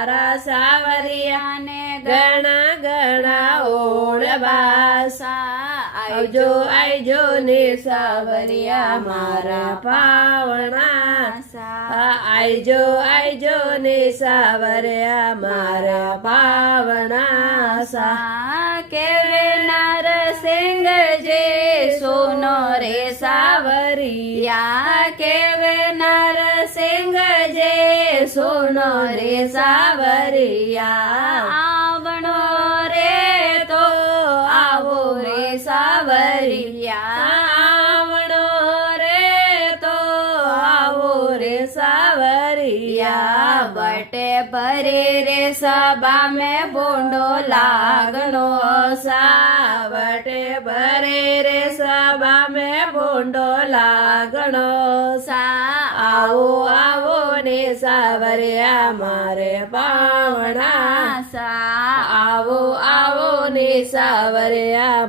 મારા સાવરિયાને ઘણા ઘણા ઓળવાસા આવજો આવજો ને સાવરિયા મારા પાવણા આવજો આવજો ને સાવરિયા મારા પાવણા સા કેવે નરસિંહ જે સોનો રે સાવરિયા કેવે નરસિંહ જે સોનો રે સાવરિયા આવણો રે તો આવો રે સાવરિયા આવણો રે તો આવો રે સાવરિયા બટે ભરે રે સભા મેં બોંડો લાગણો સા બટે ભરે રે સભા મેં બોંડો લાગણો સા આવો આવો ને સાવરિયા મારે પાવણા સા આવો આવો ને સાવરિયા